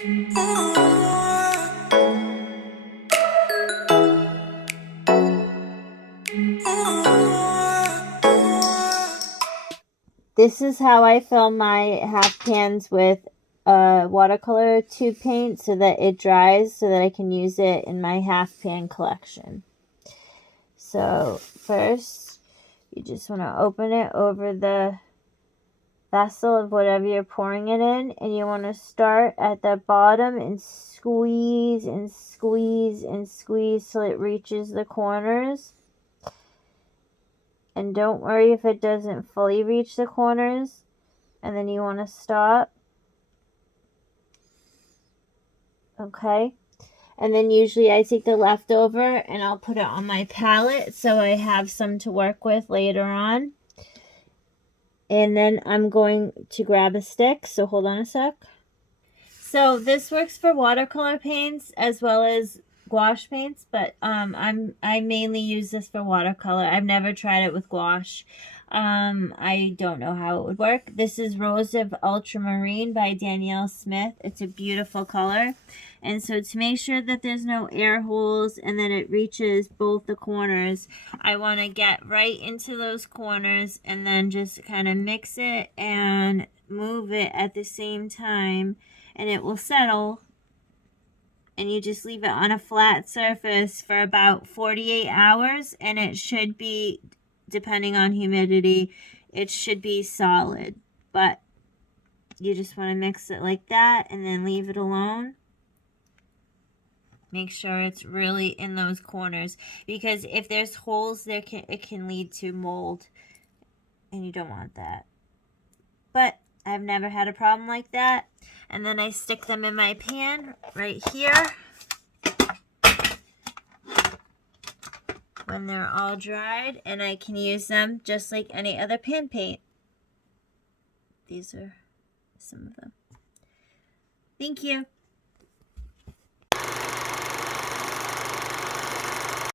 This is how I fill my half pans with watercolor tube paint so that it dries so that I can use it in my half pan collection. So first, you just want to open it over the vessel of whatever you're pouring it in, and you want to start at the bottom and squeeze and squeeze and squeeze till it reaches the corners. And don't worry if it doesn't fully reach the corners. And then you want to stop. Okay. And then usually I take the leftover and I'll put it on my palette so I have some to work with later on. And then I'm going to grab a stick. So hold on a sec. So this works for watercolor paints as well as gouache paints, but I mainly use this for watercolor. I've never tried it with gouache. I don't know how it would work. This is Rose of Ultramarine by danielsmith. It's a beautiful color. And so to make sure that there's no air holes and that it reaches both the corners, I want to get right into those corners and then just kind of mix it and move it at the same time, and it will settle. And you just leave it on a flat surface for about 48 hours, and it should be, depending on humidity, it should be solid. But you just want to mix it like that and then leave it alone. Make sure it's really in those corners, because if there's holes there, it can lead to mold, and you don't want that. But I've never had a problem like that. And then I stick them in my pan right here when they're all dried, and I can use them just like any other pan paint. These are some of them. Thank you.